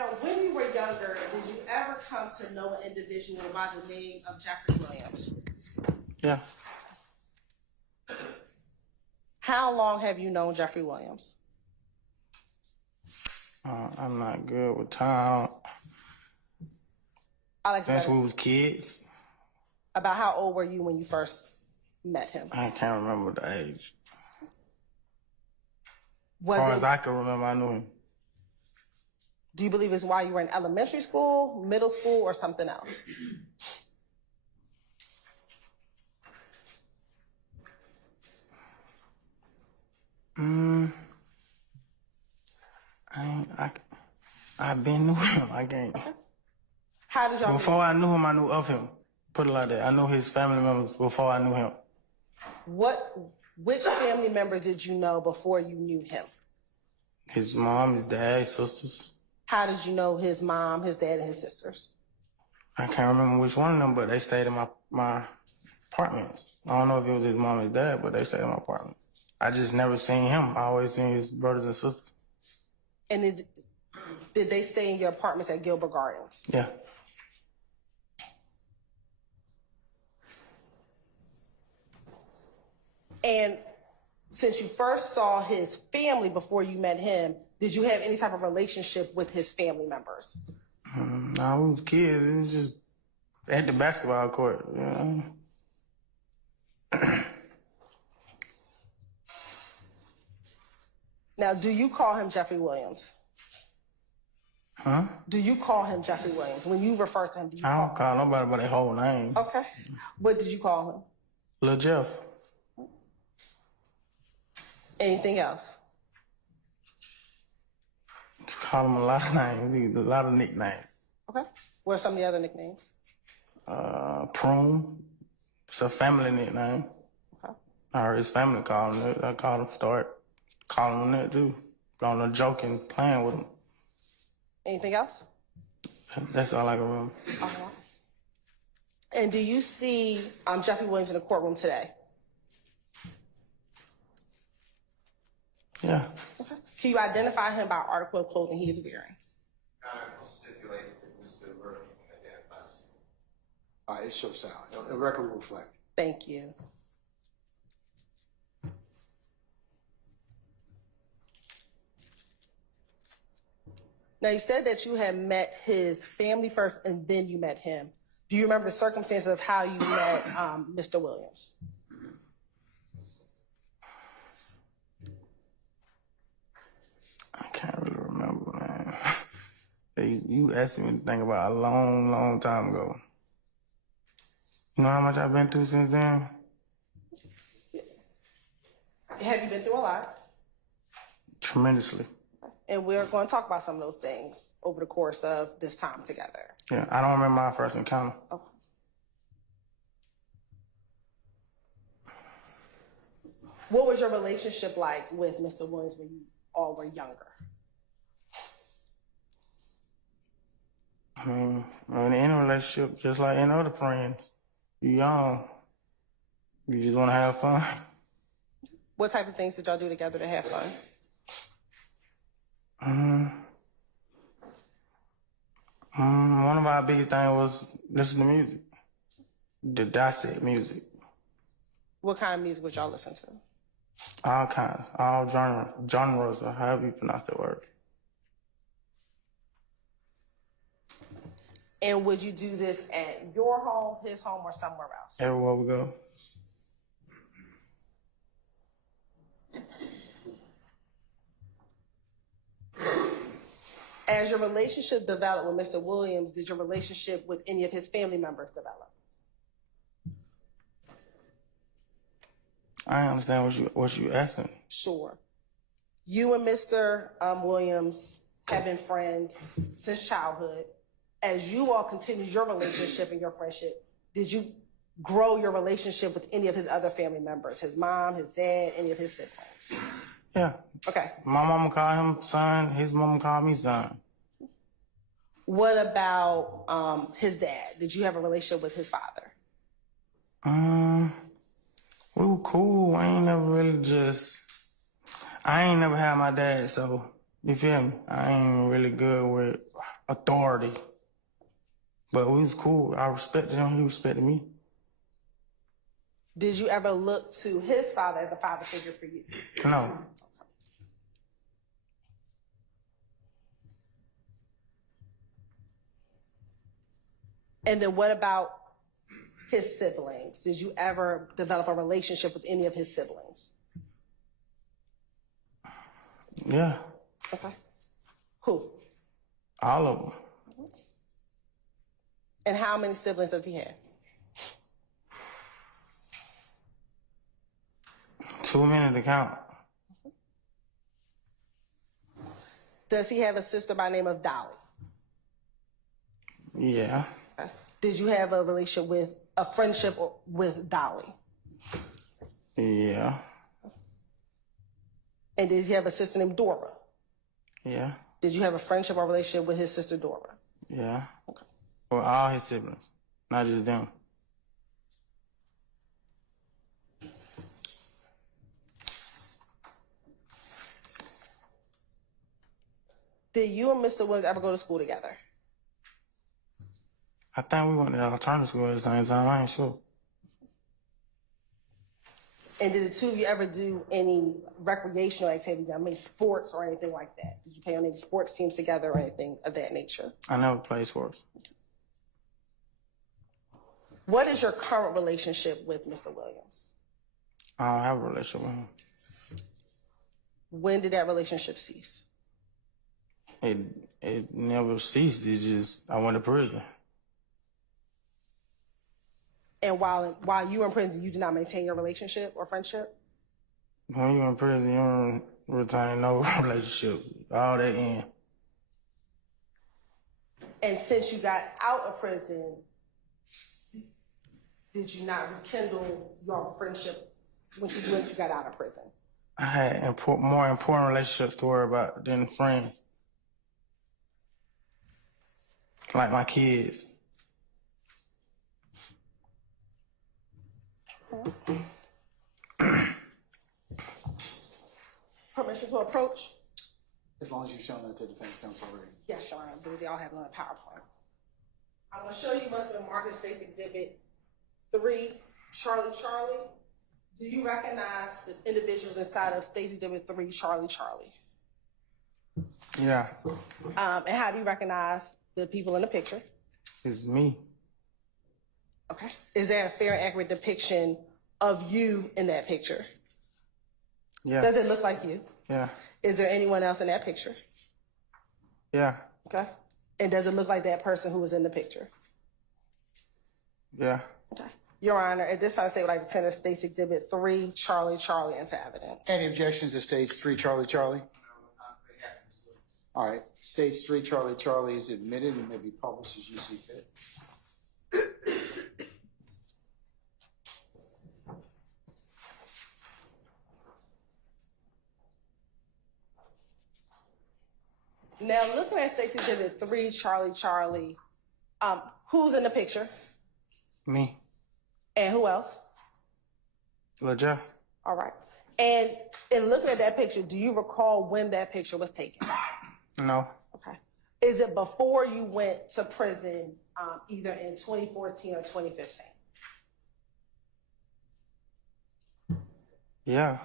Now, when you were younger, did you ever come to know an individual by the name of Jeffrey Williams? Yeah. How long have you known Jeffrey Williams? I'm not good with time. Since we was kids. About how old were you when you first met him? I can't remember the age. As Was far it, as I can remember, I knew him. do you believe it's while you were in elementary school, middle school, or something else? I've been knew him. I can't. Okay. How did y'all Before I knew him, I knew of him. Put it like that. I knew his family members before I knew him. Which family members did you know before you knew him? His mom, his dad, his sisters. How did you know his mom, his dad, and his sisters? I can't remember which one of them, but they stayed in my apartments. I don't know if it was his mom and his dad, but they stayed in my apartment. I just never seen him. I always seen his brothers and sisters. And did they stay in your apartments at Gilbert Gardens? Yeah. And since you first saw his family before you met him, did you have any type of relationship with his family members? No, we was kids. It was just at the basketball court, you know? Now, do you call him Jeffrey Williams? Huh? Do you call him Jeffrey Williams? When you refer to him, do you I don't call nobody by their whole name. Okay. What did you call him? Lil Jeff. Anything else? Call him a lot of names, a lot of nicknames. Okay. What are some of the other nicknames? Prune. It's a family nickname. Okay. I heard his family call him that. I called him, start calling him that too. On a joking, playing with him. Anything else? That's all I can remember. Uh-huh. And do you see Jeffrey Williams in the courtroom today? Yeah. Okay. Can you identify him by article of clothing he is wearing? I'll stipulate that Mr. Murphy identifies. All right, it shows out. The record will reflect. Thank you. Now, you said that you had met his family first and then you met him. Do you remember the circumstances of how you met Mr. Williams? I can't really remember, man. You asked me to think about a long, long time ago. You know how much I've been through since then? Have you been through a lot? Tremendously. And we're going to talk about some of those things over the course of this time together. Yeah, I don't remember my first encounter. Okay. What was your relationship like with Mr. Williams when you all were younger? I mean, in any relationship, just like any other friends, you young, you just want to have fun. What type of things did y'all do together to have fun? One of our biggest things was listen to music. The dissect music. What kind of music would y'all listen to? All kinds, all genres, or however you pronounce that word. And would you do this at your home, his home, or somewhere else? Everywhere we go. As your relationship developed with Mr. Williams, did your relationship with any of his family members develop? I understand what you asking. Sure. You and Mr. Williams have been friends since childhood. As you all continued your relationship and your friendship, did you grow your relationship with any of his other family members? His mom, his dad, any of his siblings? Yeah. Okay. My mama called him son. His mama called me son. What about his dad? Did you have a relationship with his father? We were cool. I ain't never had my dad, so you feel me? I ain't really good with authority. But we was cool. I respected him. He respected me. Did you ever look to his father as a father figure for you? No. And then what about his siblings? Did you ever develop a relationship with any of his siblings? Yeah. Okay. Who? All of them. And how many siblings does he have? Too many to count. Does he have a sister by the name of Dolly? Yeah. Okay. Did you have a friendship with Dolly? Yeah. And did he have a sister named Dora? Yeah. Did you have a friendship or relationship with his sister Dora? Yeah. Okay. Well, all his siblings, not just them. Did you and Mr. Williams ever go to school together? I think we went to alternative school at the same time. I ain't sure. And did the two of you ever do any recreational activity? I mean, sports or anything like that? Did you play on any sports teams together or anything of that nature? I never played sports. What is your current relationship with Mr. Williams? I don't have a relationship with him. When did that relationship cease? It never ceased. It's just I went to prison. And while you were in prison, you did not maintain your relationship or friendship? When you're in prison, you don't retain no relationship. All that in. And since you got out of prison, did you not rekindle your friendship once you got out of prison? I had more important relationships to worry about than friends. Like my kids. Permission to approach? As long as you've shown that to defense counsel already. Yes, Your Honor. They all have it on a PowerPoint. I'm going to show you what's been marked as State's Exhibit 3, Charlie Charlie. Do you recognize the individuals inside of State's Exhibit 3, Charlie Charlie? Yeah. And how do you recognize the people in the picture? It's me. Okay. Is that a fair and accurate depiction of you in that picture? Yeah. Does it look like you? Yeah. Is there anyone else in that picture? Yeah. Okay. And does it look like that person who was in the picture? Yeah. Okay. Your Honor, at this time, the state would like to tender State's Exhibit 3, Charlie Charlie, into evidence. Any objections to States 3 Charlie Charlie? All right. States 3 Charlie Charlie is admitted and may be published as you see fit. Now, looking at State's Exhibit 3, Charlie Charlie, who's in the picture? Me. And who else? LaJah. All right. And in looking at that picture, do you recall when that picture was taken? No. Okay. Is it before you went to prison, either in 2014 or 2015? Yeah.